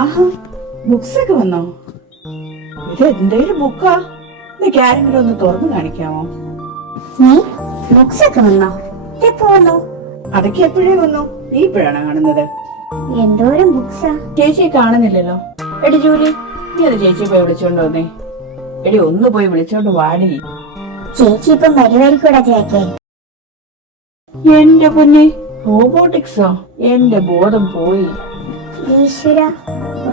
ആഹാ, books ഒക്കെ വന്നോ? ഇത് എന്തെങ്കിലും ബുക്കാ? ഇതൊക്കെ ആരെങ്കിലും ഒന്ന് തുറന്നു കാണിക്കാമോ? നീ ബുക്സ് ഒക്കെ വന്നോ? എപ്പോ വന്നു? അതൊക്കെ എപ്പോഴേ വന്നു. നീ ഇപ്പോഴാണ് കാണുന്നത്. എന്തോരം ബുക്സാ? ചേച്ചിയെ കാണുന്നില്ലല്ലോ. എടി ജൂലി, നീ അത് ചേച്ചിയെ പോയി വിളിച്ചോണ്ട് വന്നേ. എടി ഒന്ന് പോയി വിളിച്ചോണ്ട് വാടി. ചേച്ചി ഇപ്പം വരുവായിരിക്കൂടാ ജാക്കേ. എന്റെ പൊന്നെ, റോബോട്ടിക്സോ? എന്റെ ബോധം പോയി. ഈശ്വര,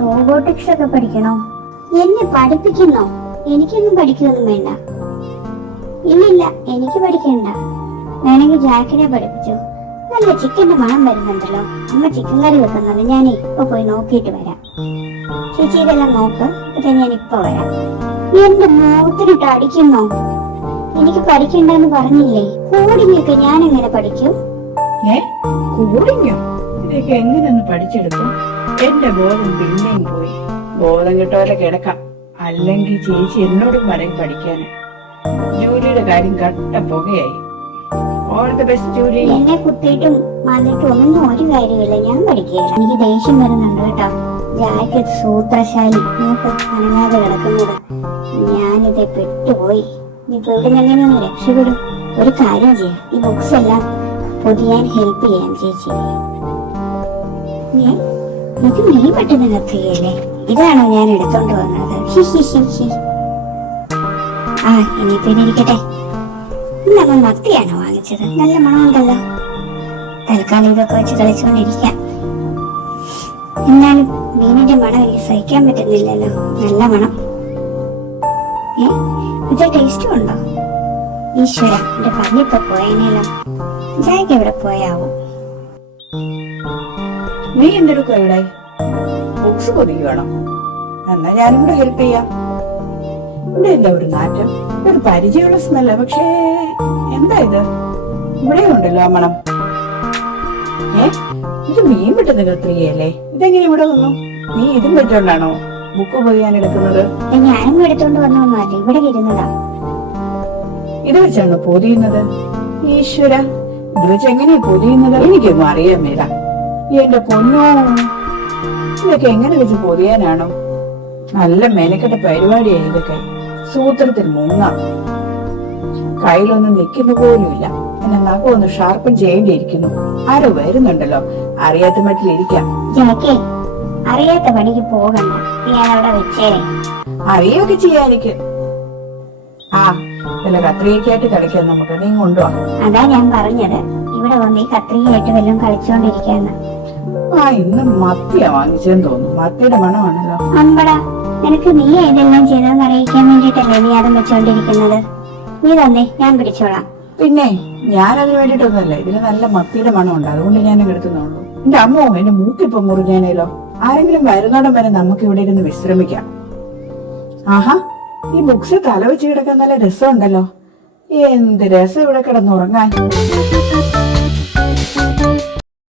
റോബോട്ടിക്സ് ഒക്കെ പഠിക്കണോ? എന്നെ പഠിപ്പിക്കുന്നോ? എനിക്കൊന്നും പഠിക്കൊന്നും വേണ്ട. ഇല്ലില്ല, എനിക്ക് പഠിക്കണ്ട. വേണമെങ്കിൽ ജാക്കിനെ പഠിപ്പിച്ചു. നല്ല ചിക്കന്റെ മണം വരുന്നുണ്ടല്ലോ. അമ്മ ചിക്കൻ കറി വെക്കുന്നത് ഞാൻ ഇപ്പൊ പോയി നോക്കിയിട്ട് വരാം. ചേച്ചി ഇതെല്ലാം നോക്ക്, ഇത് ഞാൻ ഇപ്പൊ വരാം. എന്റെ മുഖത്തിനിട്ട് അടിക്കുന്നോ? എനിക്ക് പഠിക്കണ്ടെന്ന് പറഞ്ഞില്ലേ? കോഡിംഗ് ഒക്കെ ഞാൻ എങ്ങനെ പഠിക്കും? കോഡിങ്ങോ? ഇതൊക്കെ എങ്ങനെയൊന്ന് പഠിച്ചെടുക്കും? എന്റെ ബോധം പിന്നെയും പോയി. ബോധം കിട്ടോലെ കിടക്കാം. അല്ലെങ്കിൽ ചേച്ചി എന്നോടും പറയും പഠിക്കാന്. ജൂലിയുടെ കാര്യം കട്ട പുകയായി. All the best Julie. എന്നെ കുത്തിയിട്ടും വന്നിട്ടും ഒന്നും ഒരു കാര്യമില്ല. ഞാൻ പഠിക്കുകയില്ല. എനിക്ക് ദേഷ്യം വരുന്നുണ്ട് കേട്ടോ. ജാക്ക് സൂത്രശാലി നോക്ക് അനങ്ങാതെ കിടക്കുന്നത്. ഞാനിത് പെട്ടുപോയി. ഇനിയിപ്പോ ഇവിടെ എങ്ങനെയൊന്ന് രക്ഷപ്പെടും? ഒരു കാര്യം ചെയ്യാം, ഈ ബുക്സ് എല്ലാം പൊതിയാൻ ഹെൽപ്പ് ചെയ്യാം ചേച്ചി. ഇത് നീ പെട്ടെന്ന് കത്തുകയല്ലേ? ഇതാണോ ഞാൻ എടുത്തോണ്ട് വന്നത്? ആ, ഇനിയിപ്പോ ഇരിക്കട്ടെ. നമ്മൾ മത്തിയാണോ വാങ്ങിച്ചത്? നല്ല മണമുണ്ടല്ലോ. തൽക്കാലം ഇതൊക്കെ വെച്ച് കളിച്ചുകൊണ്ടിരിക്കാം. എന്നാലും മീനിന്റെ മണം എനിക്ക് സഹിക്കാൻ പറ്റുന്നില്ലല്ലോ. നല്ല മണം. ഇത് ടേസ്റ്റും ഉണ്ടോ? ഈശ്വര, എന്റെ പല്ലിപ്പോ പോയനല്ലോ. ജാക്ക് എവിടെ പോയാവോ? നീ എന്തെടുക്കും ഇവിടെ? ബുക്സ് പൊതിയുവാണോ? എന്നാ ഞാനും കൂടെ ഹെൽപ്പ് ചെയ്യാം. ഇവിടെ എന്താ ഒരു നാറ്റം? ഒരു പരിചയമുള്ള സ്മെല്ല. പക്ഷേ എന്താ ഇത്? ഇവിടെ ഉണ്ടല്ലോ ആ മണം. ഇത് മീൻ വെട്ടുന്ന കത്രികയല്ലേ? ഇതെങ്ങനെ ഇവിടെ വന്നു? നീ ഇതും വെച്ചോണ്ടാണോ ബുക്ക് പൊതിയാൻ എടുക്കുന്നത്? ഞാനും എടുത്തോണ്ട് വന്നൊന്നുമല്ല, ഇവിടെ ഇരുന്നതാ. ഇത് വെച്ചാണോ പൊതിയുന്നത്? ഈശ്വര, ഇത് വെച്ച് എങ്ങനെയാ പൊതിയുന്നത്? എനിക്കൊന്നും അറിയാൻ മേല. എന്റെ പൊന്നോ, ഇതൊക്കെ എങ്ങനെ വെച്ച് പൊതിയാനാണോ? നല്ല മെനക്കെട്ട പരിപാടിയായി ഇതൊക്കെ. സൂത്രത്തിൽ മൂന്നാം കയ്യിലൊന്നും നിൽക്കുന്ന പോലുമില്ല. എന്നെ നഖം ഒന്ന് ഷാർപ്പൻ ചെയ്യേണ്ടിയിരിക്കുന്നു. ആരോ വരുന്നുണ്ടല്ലോ. അറിയാത്ത മട്ടിലിരിക്കാം. ജാക്കേ, അറിയാത്ത പണിക്ക് പോകണ്ട. ഞാൻ അവിടെ വെച്ചേ. അറിയൊക്കെ ചെയ്യാനിക്ക്. ആ, വല്ല കത്രികയ്ക്കായിട്ട് കളിക്കാൻ നമുക്ക്. നീ കൊണ്ടുവാ. അതാ ഞാൻ പറഞ്ഞത്, ഇവിടെ വന്ന് ഈ കത്രികയായിട്ട് വല്ലതും കളിച്ചോണ്ടിരിക്കാന്ന്. ആ, ഇന്ന് മത്തിയാ വാങ്ങിച്ചെന്ന് തോന്നുന്നു. മത്തിയുടെ മണമാണല്ലോ. അമ്പടാ, നിനക്ക് നീ ഇതെല്ലാം ചെയ്തെന്ന് അറിയിക്കാൻ വേണ്ടിട്ടല്ലേ നീ അതും വെച്ചോണ്ടിരിക്കുന്നത്? നീ തന്നെ, ഞാൻ പിടിച്ചോളാം. പിന്നെ ഞാൻ അതിന് വേണ്ടിട്ടൊന്നുമല്ല. ഇതിന് നല്ല മത്തിയുടെ മണമുണ്ട്, അതുകൊണ്ട് ഞാൻ എടുക്കുന്നുള്ളൂ. എന്റെ അമ്മോ, എന്റെ മൂക്കിപ്പൊ മുറിഞ്ഞാനേലോ. ആരെങ്കിലും വരുന്നോടം വരെ നമുക്ക് ഇവിടെ ഇരുന്ന് വിശ്രമിക്കാം. ആഹാ, ഈ ബുക്സ് തല വെച്ച് കിടക്കാൻ നല്ല രസമുണ്ടല്ലോ. എന്ത് രസം ഇവിടെ കിടന്നുറങ്ങാൻ.